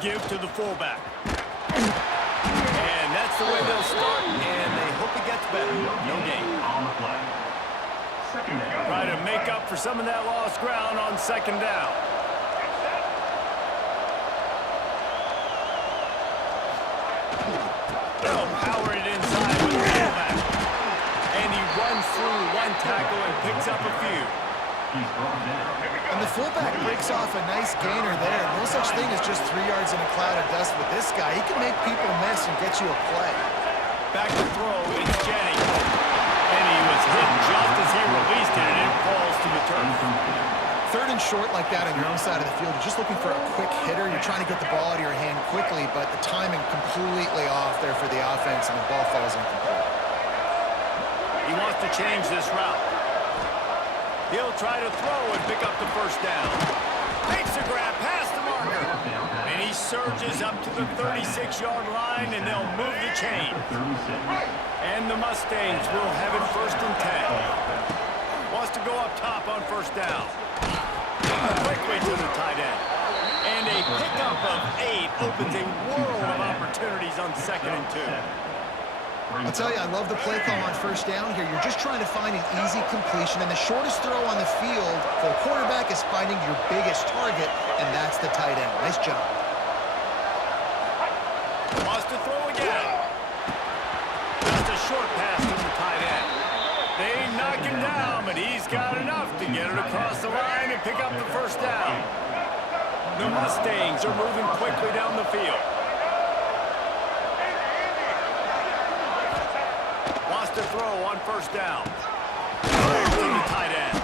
Give to the fullback. And that's the way they'll start, and they hope it gets better. No gain. Try to make up for some of that lost ground on second down. They'll power it inside with the fullback. And he runs through one tackle and picks up a few. And the fullback breaks off a nice gainer there. No such thing as just 3 yards in a cloud of dust with this guy. He can make people miss and get you a play. Back to throw, it's Jennings. And he was hit just as he released it, and it falls to the turf. Third and short like that on your own side of the field, you're just looking for a quick hitter. You're trying to get the ball out of your hand quickly, but the timing completely off there for the offense, and the ball falls incomplete. He wants to change this route. He'll try to throw and pick up the first down. Makes a grab past the marker. And he surges up to the 36-yard line, and they'll move the chain. And the Mustangs will have it 1st and 10. Wants to go up top on first down. Quickly to the tight end. And a pickup of 8 opens a world of opportunities on 2nd and 2. I'll tell you, I love the play call on first down here. You're just trying to find an easy completion, and the shortest throw on the field for a quarterback is finding your biggest target, and that's the tight end. Nice job. Wants to throw again. Just a short pass to the tight end. They knock him down, but he's got enough to get it across the line and pick up the first down. The Mustangs are moving quickly down the field. To throw on first down. To the tight end.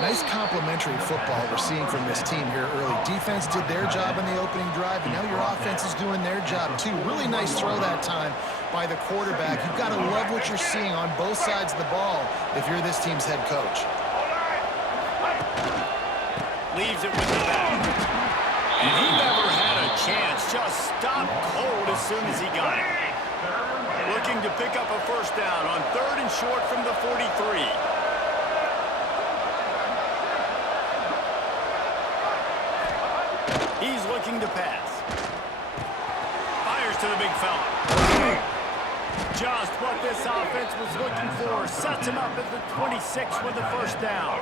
Nice complimentary football we're seeing from this team here early. Defense did their job in the opening drive, and now your offense is doing their job too. Really nice throw that time by the quarterback. You've got to love what you're seeing on both sides of the ball if you're this team's head coach. Leaves it with the back. And he never had a chance. Just stopped cold as soon as he got it. Looking to pick up a first down on 3rd and short from the 43. He's looking to pass. Fires to the big fella. Just what this offense was looking for. Sets him up at the 26 with the first down.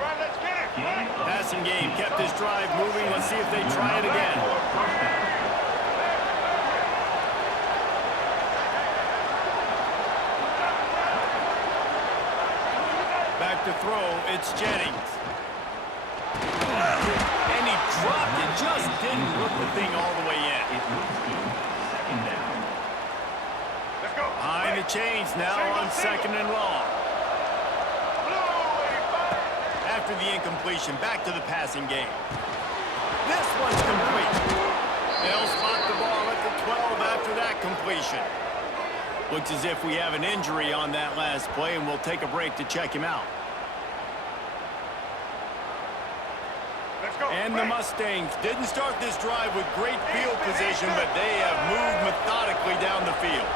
Passing game kept this drive moving. Let's see if they try it again. Back to throw, it's Jennings. And he dropped it, just didn't hook the thing all the way in. Behind the chains now on 2nd and long. After the incompletion, back to the passing game. This one's complete. They'll spot the ball at the 12 after that completion. Looks as if we have an injury on that last play, and we'll take a break to check him out. And the Mustangs didn't start this drive with great field position, but they have moved methodically down the field.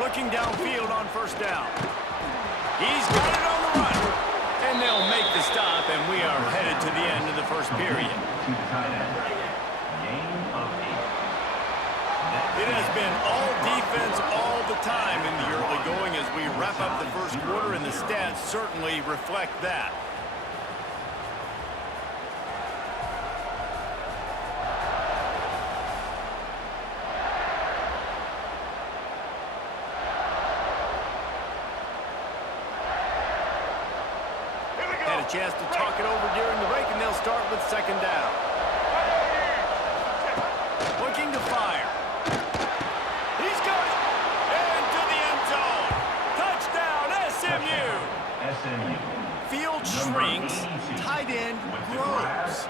Looking downfield on first down. He's got it on the run. And they'll make the stop, and we are headed to the end of the first period. It has been all defense all the time in the early going as we wrap up the first quarter, and the stats certainly reflect that. Had a chance to talk it over during the break, and they'll start with 2nd down. Looking to fire. He's got it. Into the end zone. Touchdown, SMU. Field shrinks. Tight end grows.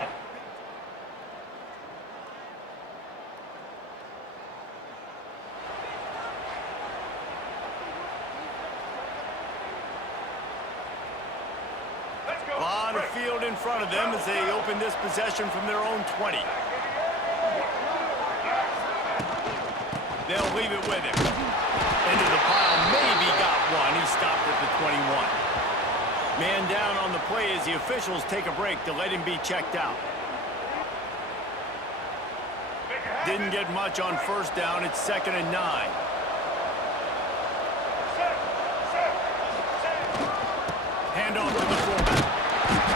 A lot of field in front of them as they open this possession from their own 20. They'll leave it with him. Into the pile, maybe got one. He stopped it as the officials take a break to let him be checked out. Didn't get much on first down. It's 2nd and 9. Handoff to the fullback.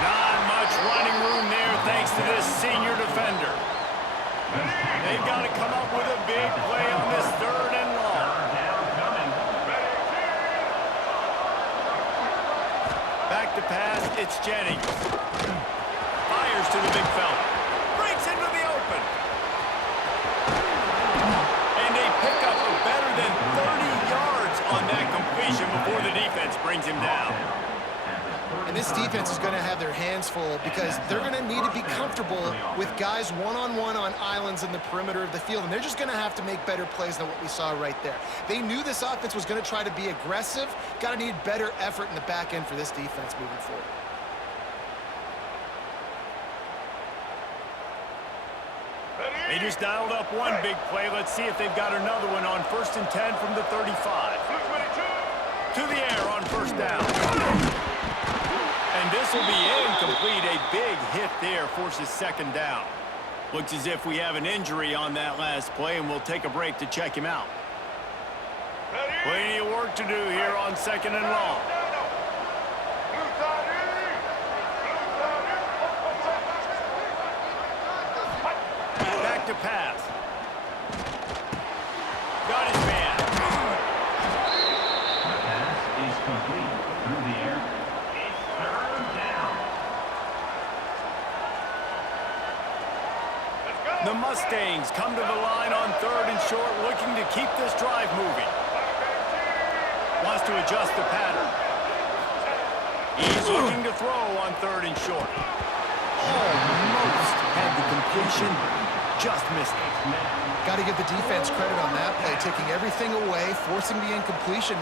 Not much running room there thanks to this senior defender. They've got to come up with a big play on this 3rd and long. Back to pass, it's Jennings. Fires to the big fella. Breaks into the open. And a pickup of better than 30 yards on that completion before the defense brings him down. And this defense is going to have their hands full because they're going to need to be comfortable with guys one-on-one on islands in the perimeter of the field, and they're just going to have to make better plays than what we saw right there. They knew this offense was going to try to be aggressive. Got to need better effort in the back end for this defense moving forward. They just dialed up one big play. Let's see if they've got another one on 1st and 10 from the 35. To the air on 1st down. And this will be incomplete. A big hit there forces 2nd down. Looks as if we have an injury on that last play, and we'll take a break to check him out. Plenty of work to do here on 2nd and long. Back to pass. Got his man. The pass is complete through the air. It's 3rd down. The Mustangs come to the line on 3rd and short, looking to keep this drive moving. Wants to adjust the pattern. He's looking to throw on 3rd and short. Almost had the completion, just missed it. Got to give the defense credit on that play, taking everything away, forcing the incompletion.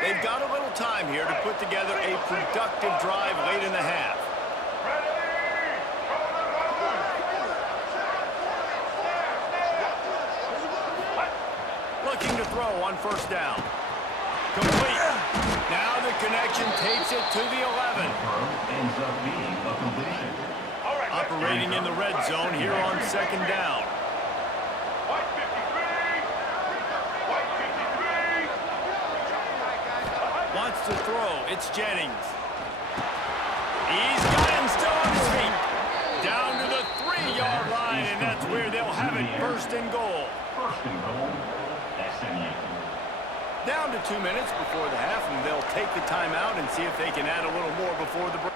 They've got a little time here to put together a productive drive late in the half. Looking to throw on 1st down. Complete. Now the connection takes it to the 11. Ends up being a completion. Operating in the red zone here on 2nd down. Wants to throw. It's Jennings. He's got him still on his feet. Down to the 3-yard line, and that's where they'll have it 1st and goal. 1st and goal, SMU. Down to 2 minutes before the half, and they'll take the timeout and see if they can add a little more before the break.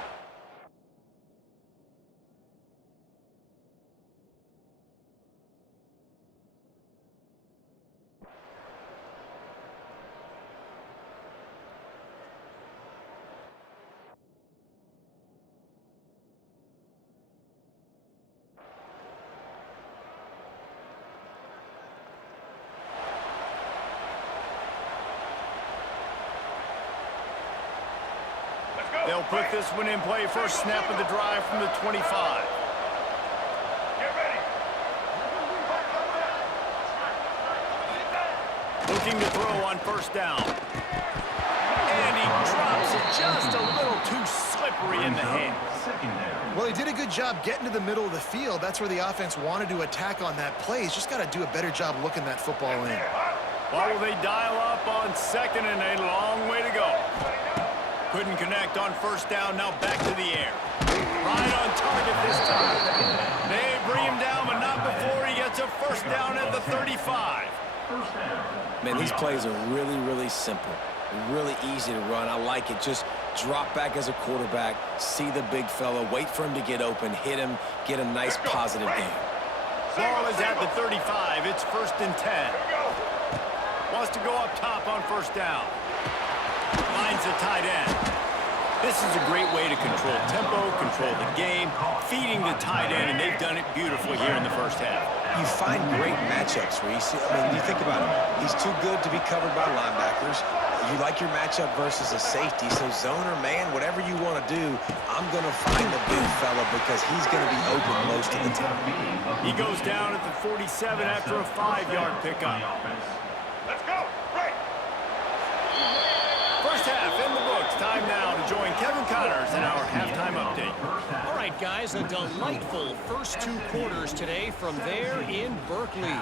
They'll put this one in play. First snap of the drive from the 25. Get ready. Looking to throw on 1st down. And he drops it just a little too slippery in the hands. 2nd down. Well, he did a good job getting to the middle of the field. That's where the offense wanted to attack on that play. He's just got to do a better job looking that football in. Well, will they dial up on 2nd and a long way to go? Couldn't connect on 1st down, now back to the air. Right on target this time. They bring him down, but not before he gets a 1st down at the 35. Man, these plays are really, really simple. Really easy to run. I like it. Just drop back as a quarterback, see the big fella, wait for him to get open, hit him, get a nice positive gain. Ball is at the 35. It's 1st and 10. Wants to go up top on 1st down. Finds the tight end. This is a great way to control tempo, control of the game, feeding the tight end, and they've done it beautifully here in the first half. You find great matchups, Reese. I mean, you think about it. He's too good to be covered by linebackers. You like your matchup versus a safety, so zone or man, whatever you want to do, I'm going to find the big fella because he's going to be open most of the time. He goes down at the 47 after a 5-yard pickup. Let's go. Right. First half in the books. Time now to join Kevin Connors in our halftime update. All right, guys, a delightful first 2 quarters today from there in Berkeley.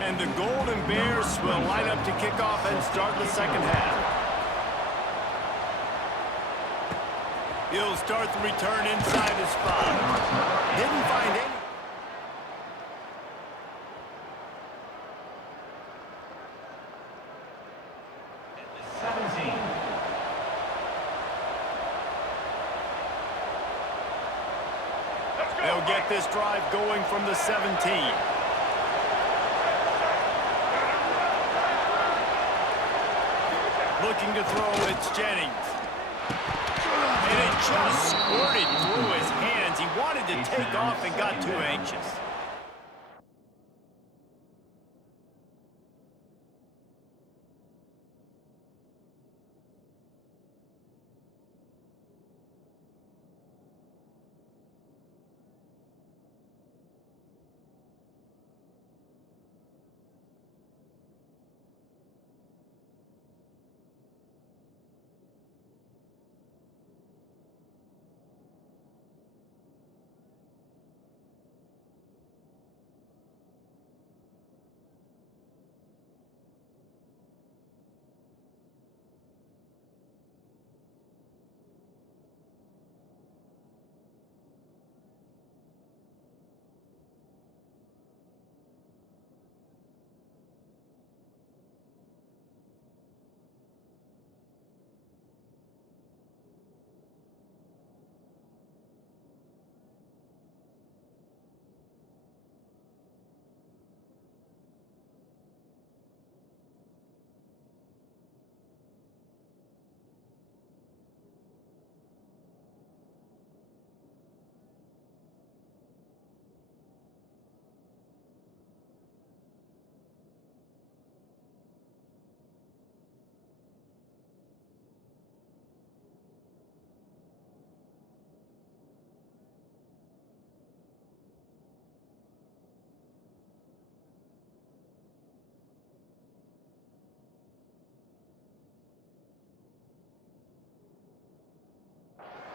And the Golden Bears will line up to kick off and start the second half. He'll start the return inside his spot. Didn't find any. They'll get this drive going from the 17. Looking to throw, it's Jennings. And it just squirted through his hands. He wanted to take off and got too anxious.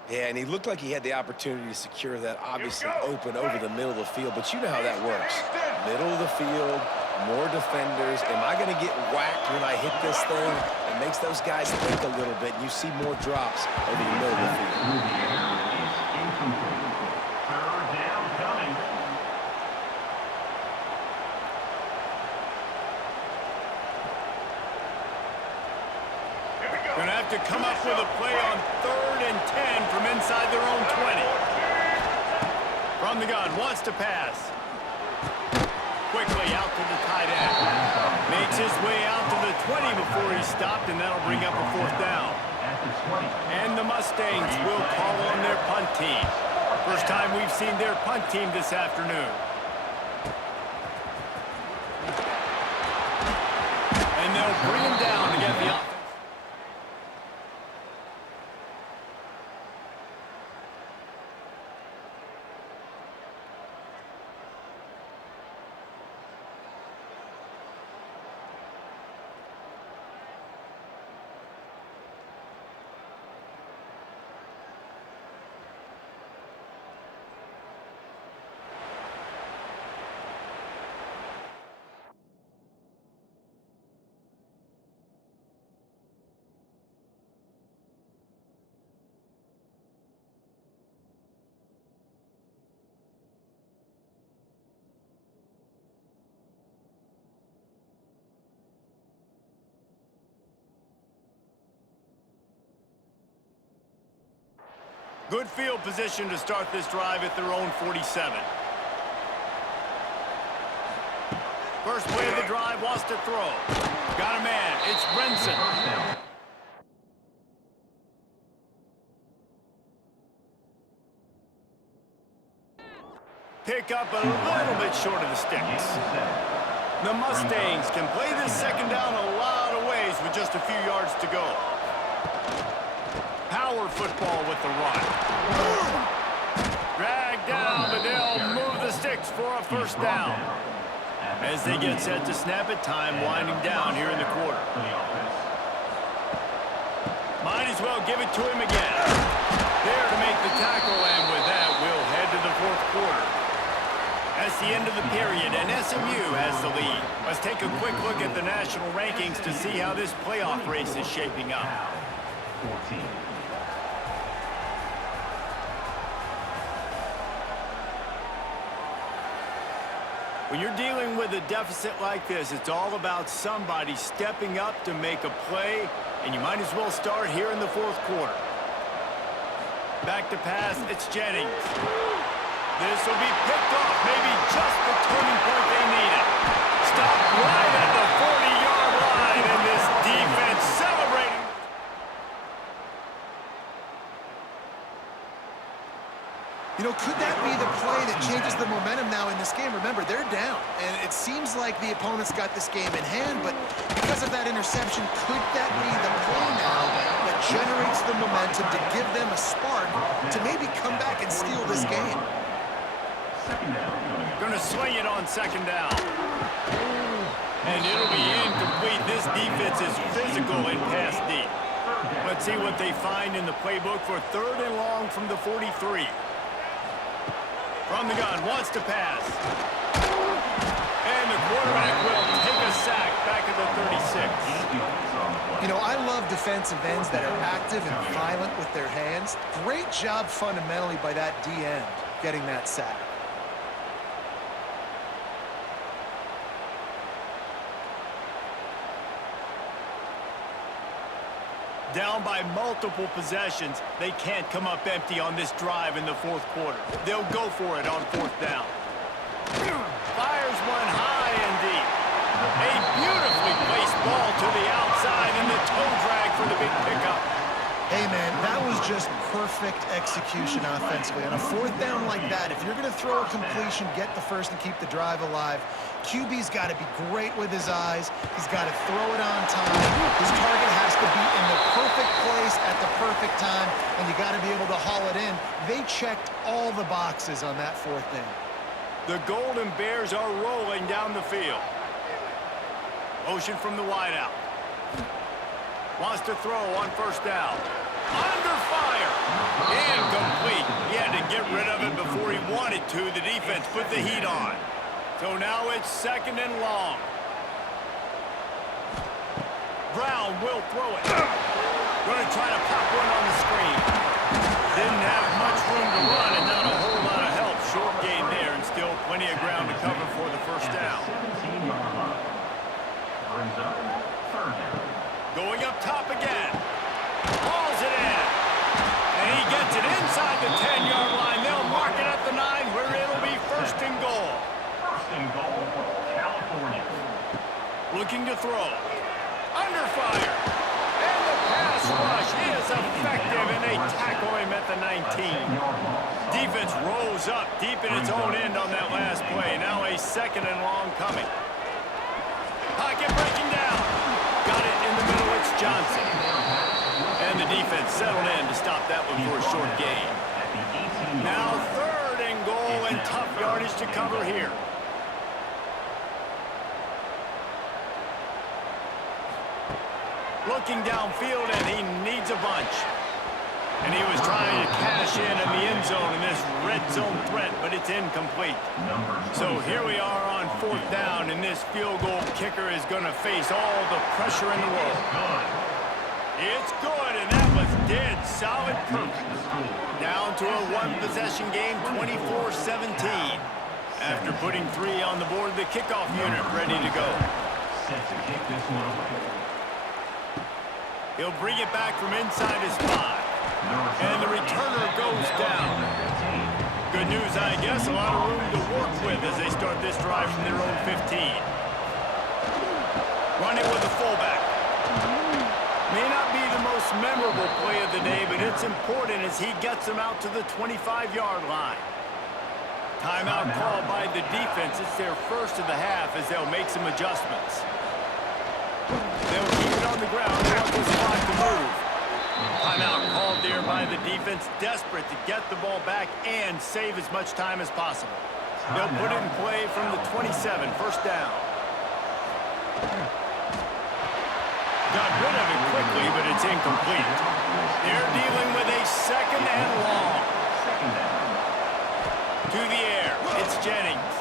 Yeah, and he looked like he had the opportunity to secure that obviously open over the middle of the field, but you know how that works. Middle of the field, more defenders. Am I going to get whacked when I hit this thing? It makes those guys think a little bit, and you see more drops over the middle of the field. Third down coming. Here we go. Going to have to come up with a play on 3rd and 10 from inside their own 20. From the gun, wants to pass. Quickly out to the tight end. Makes his way out to the 20 before he stopped, and that'll bring up a 4th down. At the 20. And the Mustangs will call on their punt team. First time we've seen their punt team this afternoon. And they'll bring him down to get the offense. Good field position to start this drive at their own 47. First play of the drive, wants to throw. Got a man, it's Brinson. pick up a little bit short of the sticks. The Mustangs can play this second down a lot of ways with just a few yards to go. Power football with the run. Drag down, but they'll move the sticks for a first down. As they get set to snap it, time winding down here in the quarter. Might as well give it to him again. There to make the tackle, and with that, we'll head to the fourth quarter. That's the end of the period, and SMU has the lead. Let's take a quick look at the national rankings to see how this playoff race is shaping up. 14. When you're dealing with a deficit like this, it's all about somebody stepping up to make a play, and you might as well start here in the fourth quarter. Back to pass, it's Jennings. This will be picked off, maybe just the turning point they needed. Stopped right at the 40-yard line, and this defense celebrating. You know, could that be the play that changes the momentum now in this game? Remember, they're down, and it seems like the opponent's got this game in hand, but because of that interception, could that be the play now that generates the momentum to give them a spark to maybe come back and steal this game? Gonna swing it on second down. And it'll be incomplete. This defense is physical and pass deep. Let's see what they find in the playbook for third and long from the 43. From the gun, wants to pass. And the quarterback will take a sack back at the 36. You know, I love defensive ends that are active and violent with their hands. Great job fundamentally by that D end getting that sack. Down by multiple possessions, they can't come up empty on this drive in the fourth quarter. They'll go for it on fourth down. Fires one high and deep. A beautifully placed ball to the outside and the toe drag for the big pickup. Hey, man, that was just perfect execution offensively. On a fourth down like that, if you're going to throw a completion, get the first and keep the drive alive, QB's got to be great with his eyes. He's got to throw it on time. His target has to be in the perfect place at the perfect time, and you got to be able to haul it in. They checked all the boxes on that fourth down. The Golden Bears are rolling down the field. Motion from the wideout. Wants to throw on first down. Under fire. Incomplete. He had to get rid of it before he wanted to. The defense put the heat on. So now it's second and long. Brown will throw it. Going to try to pop one on the screen. Didn't have much room to run and not a whole lot of help. Short gain there and still plenty of ground to cover for the first down. 17-yard line. Brings up third down. Going up top again. Hauls it in. And he gets it inside the 10-yard line. They'll mark it at the 9 where it'll be first and goal. First and goal, California. Looking to throw. Under fire. And the pass rush is effective, and they tackle him at the 19. Defense rose up deep in its own end on that last play. Now a second and long coming. Pocket breaking down. Got it in the middle, it's Johnson. And the defense settled in to stop that one for a short gain. Now third and goal and tough yardage to cover here. Looking downfield, and he needs a bunch. And he was trying to cash in the end zone in this red zone threat, but it's incomplete. So here we are on fourth down, and this field goal kicker is going to face all the pressure in the world. It's good, and that was dead solid perfect. Down to a one-possession game, 24-17. After putting 3 on the board, the kickoff unit ready to go. Set to kick this one away. He'll bring it back from inside his 5. And the returner goes down. Good news, I guess. A lot of room to work with as they start this drive from their own 15. Running with the fullback. May not be the most memorable play of the day, but it's important as he gets them out to the 25-yard line. Timeout called by the defense. It's their first of the half as they'll make some adjustments. They'll keep it on the ground. They want this clock to move. Timeout called there by the defense, desperate to get the ball back and save as much time as possible. They'll put it in play from the 27, first down. Got rid of it quickly, but it's incomplete. They're dealing with a second and long. To the air, it's Jennings.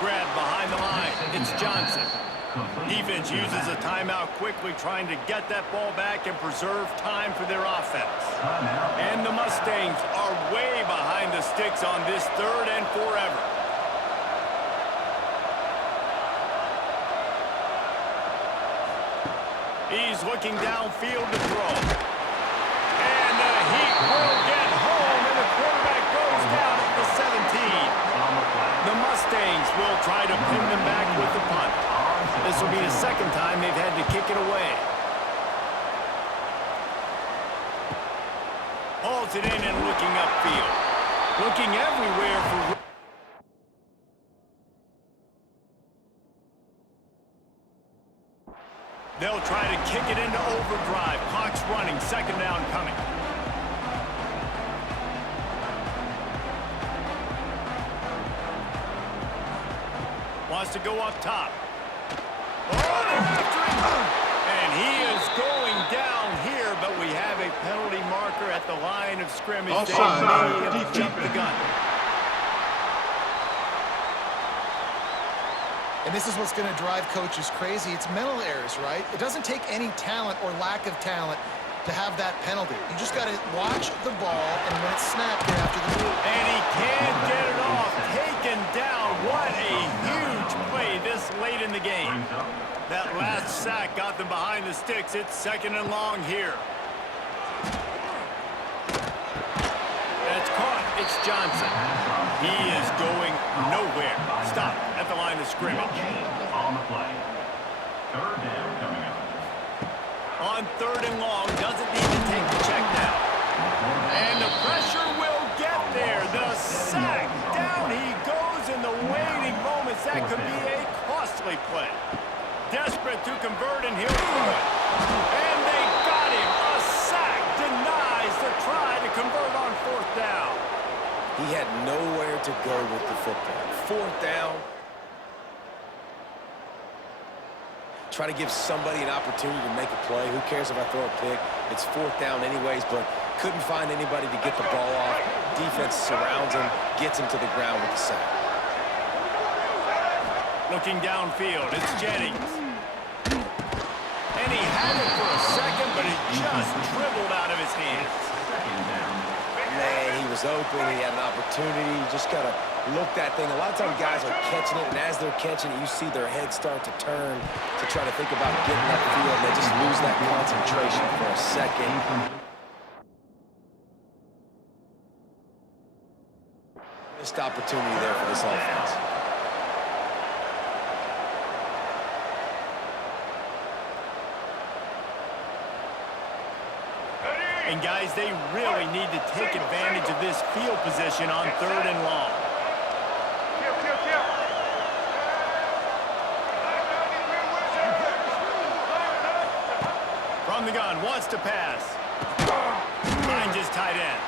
Grab behind the line, it's Johnson. Defense uses a timeout quickly, trying to get that ball back and preserve time for their offense. And the Mustangs are way behind the sticks on this third and forever. He's looking downfield to throw. And the Heat will get home, and the quarterback goes down at the 17. The Mustangs will try to pin them back with the punt. This will be the second time they've had to kick it away. Hauls it in and looking upfield. Looking everywhere for... They'll try to kick it into overdrive. Clock's running. Second down coming. Wants to go up top. Oh, they're after him. And he is going down here, but we have a penalty marker at the line of scrimmage. Offside. They may have jumped the gun. And this is what's going to drive coaches crazy. It's mental errors, right? It doesn't take any talent or lack of talent to have that penalty. You just got to watch the ball, and when it's snapped, you're after the ball. And he can't get it off. Taken down. What a huge play this late in the game. That last sack got them behind the sticks. It's second and long here. That's caught. It's Johnson. He is going nowhere. Stop at the line of scrimmage. On the play. Third down coming up. On third and long, doesn't need to take the check down. And the pressure will get there. The sack. Down he goes in the waiting moments. That could be a costly play. Desperate to convert, and he'll do it. And they got him. A sack denies the try to convert on fourth down. He had nowhere to go with the football. Fourth down. Try to give somebody an opportunity to make a play. Who cares if I throw a pick? It's fourth down anyways, but couldn't find anybody to get the ball off. Defense surrounds him, gets him to the ground with the sack. Looking downfield, it's Jennings. And he had it for a second, but it just dribbled out of his hands. Man, he was open. He had an opportunity. You just got to look that thing. A lot of times guys are catching it, and as they're catching it, you see their head start to turn to try to think about getting that field. They just lose that concentration for a second. Missed opportunity there for this offense. And guys, they really need to take advantage of this field position on third and long. From the gun, wants to pass. Finds his tight end.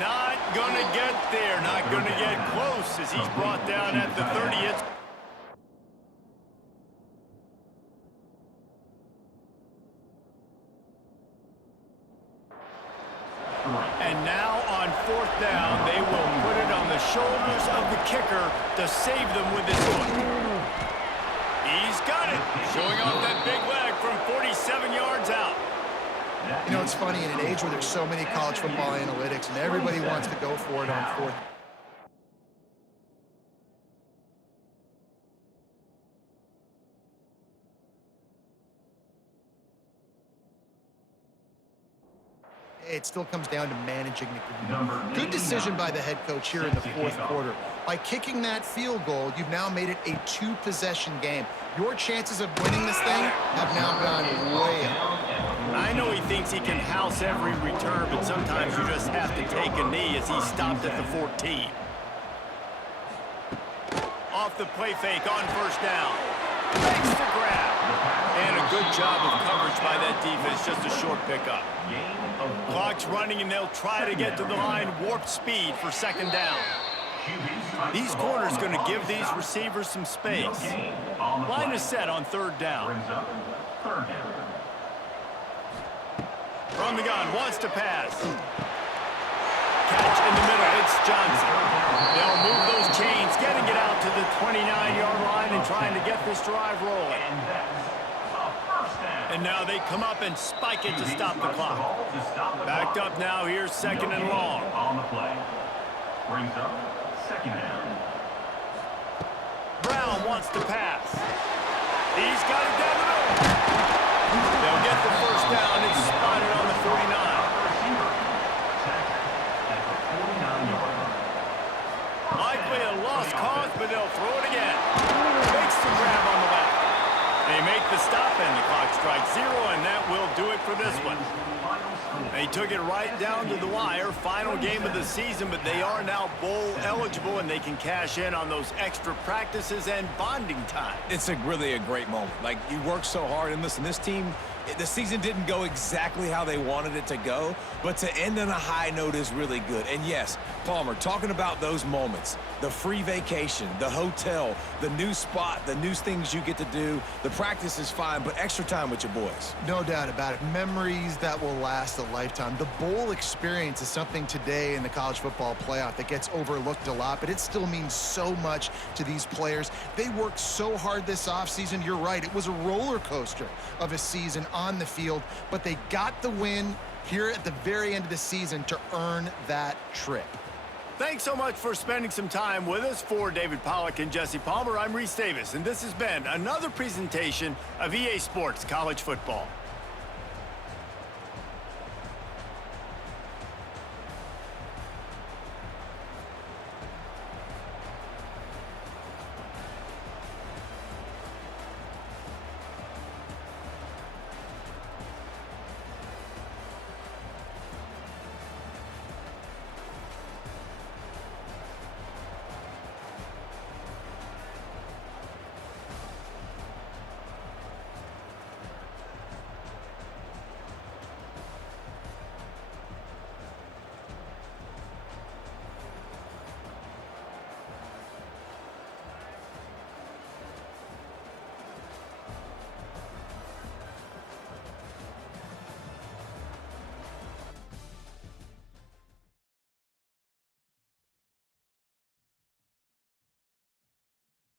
Not gonna get there, not gonna get close as he's brought down at the 30th. And now on fourth down, they will put it on the shoulders of the kicker to save them with his foot. He's got it, showing off that big leg from 47 yards out. You know, it's funny, in an age where there's so many college football analytics and everybody wants to go for it on fourth. It still comes down to managing the game. Good decision by the head coach here in the fourth quarter. By kicking that field goal, you've now made it a two-possession game. Your chances of winning this thing have now gone way up. I know he thinks he can house every return, but sometimes you just have to take a knee as he stopped at the 14. Off the play fake on first down. Makes the grab. And a good job of coverage by that defense, just a short pickup. Clock's running, and they'll try to get to the line warp speed for second down. These corners going to give these receivers some space. Line is set on third down. From the gun, wants to pass. Catch in the middle, it's Johnson. They'll move those chains, getting it out to the 29-yard line and trying to get this drive rolling. And now they come up and spike it to stop the clock. Backed up now, here's second and long. On the play. Brings up second down. Brown wants to pass. He's got it down the middle. They'll get the first down. It's spotted on the 49. Likely a lost cause, but they'll throw it again. Makes the grab on the left. They make the stop, and the clock strikes 0, and that will do it for this one. They took it right down to the wire. Final game of the season, but they are now bowl eligible, and they can cash in on those extra practices and bonding time. It's really a great moment. Like, you work so hard, and listen, this team, the season didn't go exactly how they wanted it to go, but to end on a high note is really good. And yes, Palmer, talking about those moments, the free vacation, the hotel, the new spot, the new things you get to do, the practice is fine, but extra time with your boys. No doubt about it. Memories that will last a lifetime. The bowl experience is something today in the college football playoff that gets overlooked a lot, but it still means so much to these players. They worked so hard this offseason. You're right. It was a roller coaster of a season on the field, but they got the win here at the very end of the season to earn that trip. Thanks so much for spending some time with us. For David Pollack and Jesse Palmer, I'm Reese Davis, and this has been another presentation of EA Sports College Football.